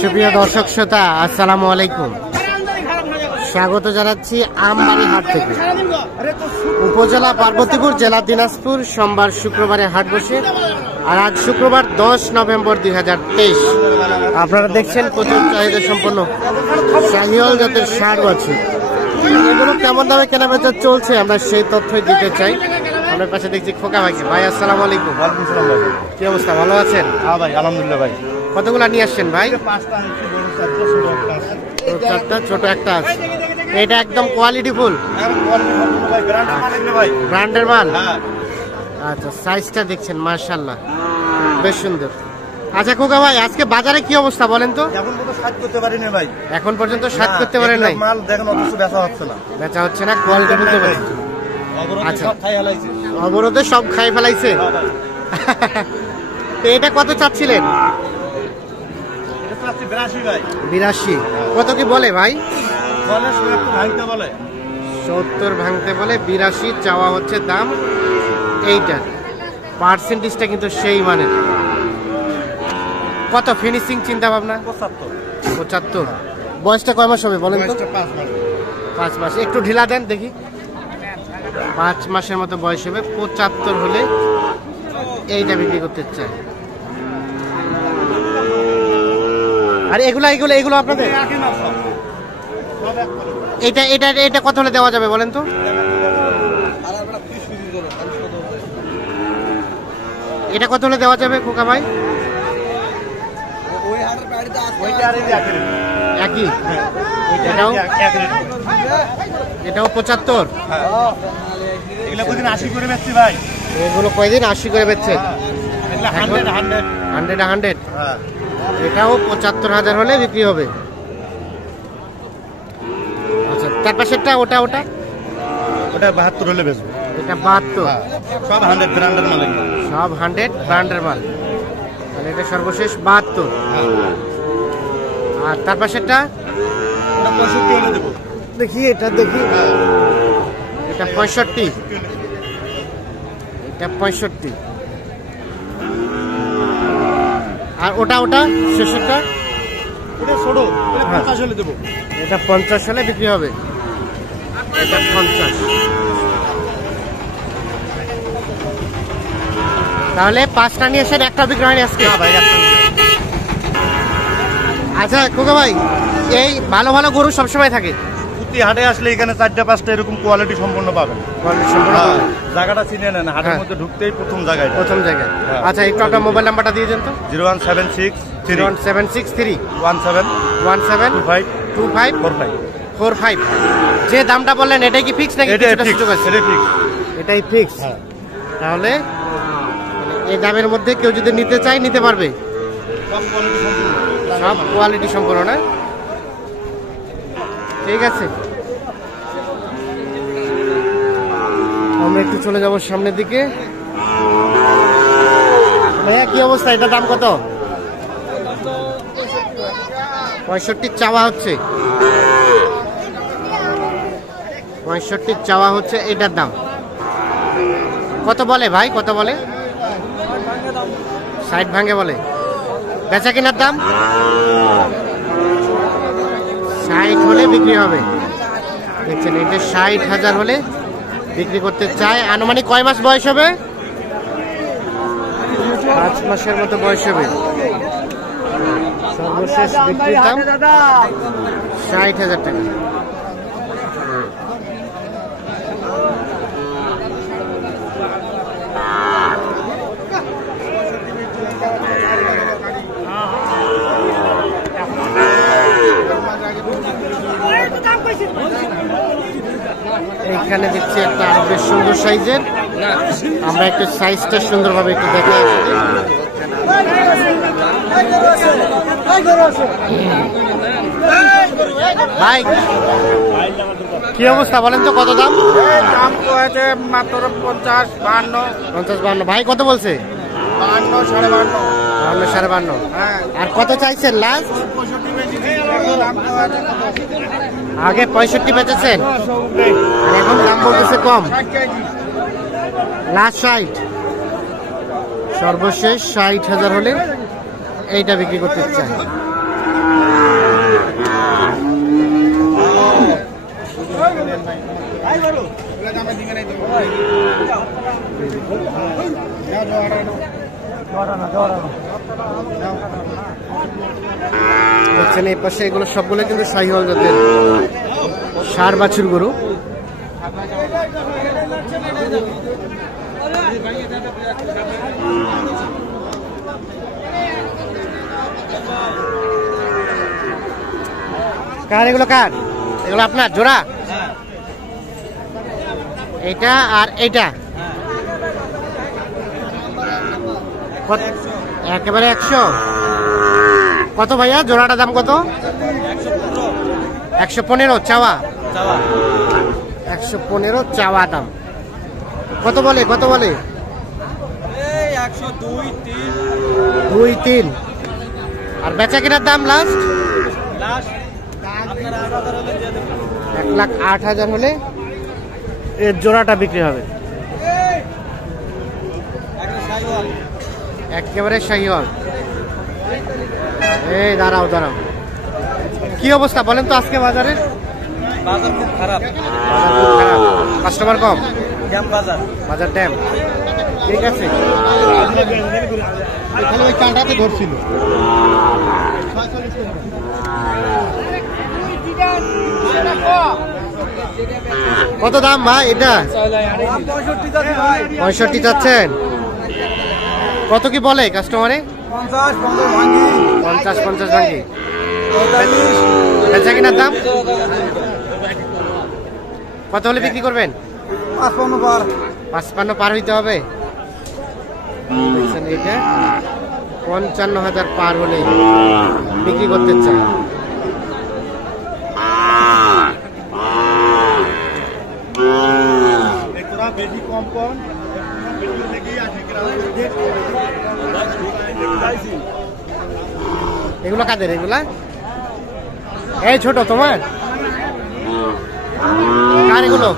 সুপ্রিয় দর্শক শ্রোতা, আসসালামু আলাইকুম। স্বাগত জানাচ্ছি আমবাড়ি হাট থেকে। উপজেলা পার্বতীপুর, জেলা দিনাজপুর। সোমবার শুক্রবারে হাট বসে, আর আজ শুক্রবার 10 নভেম্বর 2023। আপনারা দেখছেন প্রচুর চাহিদা সম্পন্ন শাহিওয়াল জাতের ষাঁড় বাছুর। এগুলো কেমন দামে কেনাবেচা চলছে আমরা সেই তথ্যই দিতে চাই। আমার পাশে দেখছি খোকা ভাই। ভাই আসসালামু আলাইকুম। ওয়ালাইকুম সালাম ভাই। কি অবস্থা, ভালো আছেন? হ্যাঁ ভাই, আলহামদুলিল্লাহ ভাই। কতগুলা নিয়ে আসছেন ভাই? পাঁচটা আনছি, বড় চারটা, ছোট একটা আছে। চারটা, ছোট একটা আছে। এটা একদম কোয়ালিটি ফুল ভাই, ব্র্যান্ডের মাল এগুলো ভাই। ব্র্যান্ডের মাল। হ্যাঁ। আচ্ছা, সাইজটা দেখছেন, মাশাআল্লাহ বেশ সুন্দর। আচ্ছা খোকা ভাই, আজকে বাজারে কি অবস্থা বলেন তো? এখন পর্যন্ত সাত করতে পারি না ভাই। এখন পর্যন্ত সাত করতে পারেন নাই? মাল দেখেন, অথচ বেচা হচ্ছে না। বেচা হচ্ছে না, কোয়ালিটি বুঝতে পারছি। আচ্ছা, সব খাই হালাইছি। অবরোধে সব খাই ফেলাইছে। হ্যাঁ ভাই। তো এটা কত চাচ্ছিলেন? এটা তো আছে 82 ভাই। 82। কত কি বলে ভাই? বলে 70 ভাঙতে বলে। 70 ভাঙতে বলে, 82 চাওয়া হচ্ছে দাম। এইটার পার্সেন্টেজটা কিন্তু সেই মানের। কত ফিনিশিং চিন্তা ভাবনা? 75। বয়সটা কয় মাস হবে বলেন তো? বয়সটা 5 মাস। 5 মাস। একটু ঢিলা দেন দেখি। 5 মাসের মতো বয়স হবে। 75 হলে এইটা বিক্রি করতে চাই। আর এগুলো এগুলো এগুলো আপনাদের? একই মাল সব। সব এক মাল। এটা এটা এটা কত হলে দেওয়া যাবে বলেন তো? এটা কত হলে দেওয়া যাবে খোকা ভাই? ওইটা আর এই যে একই রেট। একই। হ্যাঁ। এটাও? একই রেট। এটাও 75। হ্যাঁ। এগুলো কদিন 80 করে বেচছি ভাই। এগুলো কয়দিন 80 করে বেচছেন? এগুলো 100 100। হ্যাঁ। এটাও 75,000 হলে বিক্রি হবে। আচ্ছা, তার পাশেরটা ওটা ওটা ওটা 72 হলে বেচবো। এটা 72। হ্যাঁ। সব 100 ব্র্যান্ডের মাল এগুলো। সব 100 ব্র্যান্ডের মাল। তাহলে এটা সর্বশেষ 72। হ্যাঁ। আর তার পাশেরটা এটা 65 হলে দেবো। দেখি, এটা দেখি। এটা 65। এটা 65। আর ওটা ওটা শেষেরটা? এটা ছোট, এটা 50 হলে দেবো। এটা 50 হলে বিক্রি হবে। এটা 50। তাহলে 5টা নিয়ে এসে একটা বিক্রি হয়নি আজকে? না ভাই, একটা আচ্ছা খোকা ভাই, এই ভালো ভালো গরু সবসময় থাকে? প্রতি হাটে আসলে এখানে 4টা 5টা এরকম কোয়ালিটি সম্পন্ন পাবেন। হ্যাঁ। জায়গাটা চিনে নেন, হাটের হ্যাঁ। মধ্যে ঢুকতেই প্রথম জায়গায়। প্রথম জায়গায়। হ্যাঁ। আচ্ছা, একটু আপনার মোবাইল নাম্বারটা দিয়ে দেন তো। 0176 01763 17 25 25 45। 45। যে দামটা বললেন এটাই কি ফিক্স নাকি এটাই কিছুটা ফিক্স, সুযোগ আছে? এটাই ফিক্স। এটাই ফিক্স। হ্যাঁ। তাহলে এই দামের মধ্যে কেউ যদি নিতে চায় নিতে পারবে? সব কোয়ালিটি সম্পূর্ণ। সব কোয়ালিটি সম্পূর্ণ না? ঠিক আছে, আমরা একটু চলে যাব সামনের দিকে। ভাইয়া কি অবস্থা, এটার দাম কত? 65 চাওয়া হচ্ছে। 65 চাওয়া হচ্ছে। এটার দাম কত বলে ভাই, কত বলে? 60 ভাঙে বলে। বেচা কেনার দাম 60 হলে বিক্রি হবে। দেখছেন, এটা 60,000 হলে বিক্রি করতে চায়। আনুমানিক কয় মাস বয়স হবে? 5 মাসের মতো বয়স হবে। সর্বশেষ বিক্রির দাম 60,000 টাকা। এইখানে দেখছি একটা আরো বেশ সুন্দর সাইজের। আমরা একটু সাইজটা সুন্দরভাবে একটু দেখে ভাই, কি অবস্থা বলেন তো, কত দাম? দাম তো আছে মাত্র 50 52। 50 52। ভাই কত বলছে? 52 52.5। 52 52.5। হ্যাঁ। আর কত চাইছেন লাস্ট? 65 বেশি দাম তো আছে। আগে 65 বেচেছেন, আর এখন দাম বলতেছে কম। লাস্ট 60। সর্বশেষ 60,000 হলে এইটা বিক্রি করতে চাই। দেখছেন এই পাশে এগুলো সবগুলো কিন্তু শাহিওয়াল জাতের ষাঁড় বাছুর গরু। কার এগুলো? কার এগুলো? আপনার জোড়া? এইটা আর এইটা একেবারে 100। কত ভাইয়া জোড়াটা দাম কত? 115 চাওয়া। 115 চাওয়া দাম। কত বলে? কত বলে? 2, 3। আর বেচা কিনার দাম লাস্ট 1,08,000 হলে এর জোড়াটা বিক্রি হবে। একেবারে শাহিওয়াল। এই দাঁড়াও দাঁড়াও, কি অবস্থা বলেন তো আজকে বাজারের? বাজার খুব খারাপ। কাস্টমার কম, বাজার ড্যাম। ঠিক আছে, এখানে ওই চালটাতে ধরছিল। কত দাম ভাই এটা? 65 চাচ্ছেন। কত কি বলে কাস্টমারে? 50 ভাঙ্গি। বেচা কিনার দাম কত হলে বিক্রি করবেন? 55 পার হইতে হবে। এটা 55,000 পার হলে বিক্রি করতে চাই। এগুলো কাদের? এগুলা এই ছোট তোমার? কার এগুলো?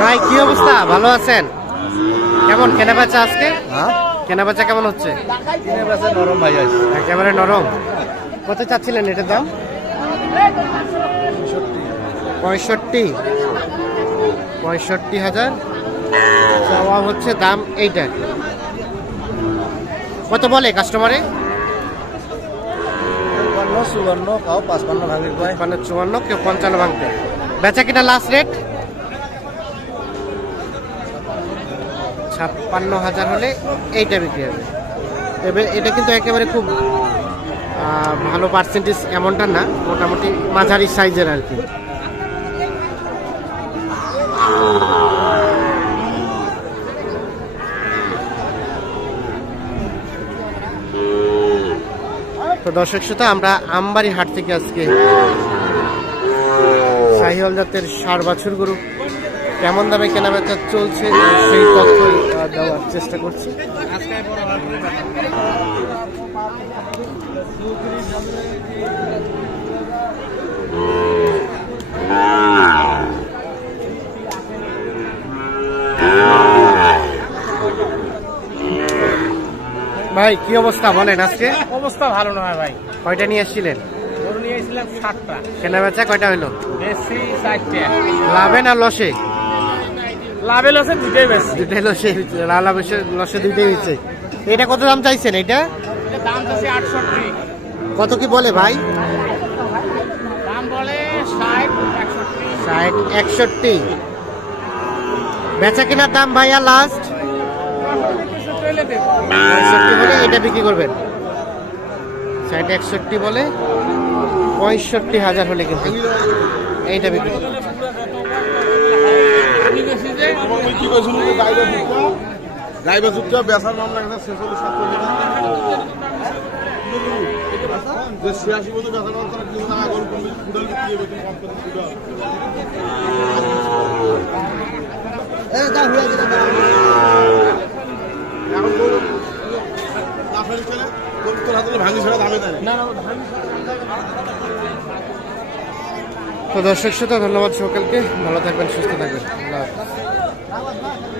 ভাই কি অবস্থা? ভালো আছেন? কেমন কেনা বেচা আজকে? কেনা বেচা কেমন হচ্ছে? নরম ভাই, একেবারে নরম। কত চাচ্ছিলেন এটার দাম? 65,000 চাওয়া হচ্ছে দাম। এইটা কত বলে কাস্টমারে? 54 খাও 55 ভাঙি 54, কেউ 55 ভাঙতে। বেচা কিনা লাস্ট রেট 56,000 হলে এইটা বিক্রি হবে। তবে এটা কিন্তু একেবারে খুব ভালো পার্সেন্টেজ এমনটা না, মোটামুটি মাঝারি সাইজের আর কি। তো দর্শক শ্রোতা, আমরা আমবাড়ি হাট থেকে আজকে শাহিওয়াল জাতের ষাঁড় বাছুর গরু কেমন দামে কেনাবেচা চলছে সেই তথ্য দেওয়ার চেষ্টা করছি। ভাই কি অবস্থা বলেন আজকে? অবস্থা ভালো নয় ভাই। কয়টা নিয়ে এসেছিলেন? গরু নিয়ে এসেছিলাম 7টা। কেনাবেচা কয়টা হইলো? বেশি 4টা। লাভে না লসে? লাভে লসে দুটোই বেশি। দুটাই লসে, লসে দুইটাই হচ্ছে। এটা কত দাম চাইছেন? এইটা দাম চাইছে 68। কত কি বলে ভাই? দাম বলে 60, 61। বেচা কেনার দাম ভাইয়া লাস্ট 65 বলে এটা বিক্রি করবেন। 60, 61 বলে 65,000 হলে কিন্তু এইটা বিক্রি করবেন। তো দর্শক শ্রোতা, ধন্যবাদ সকলকে, ভালো থাকবেন, সুস্থ থাকবেন, আল্লাহ হাফেজ।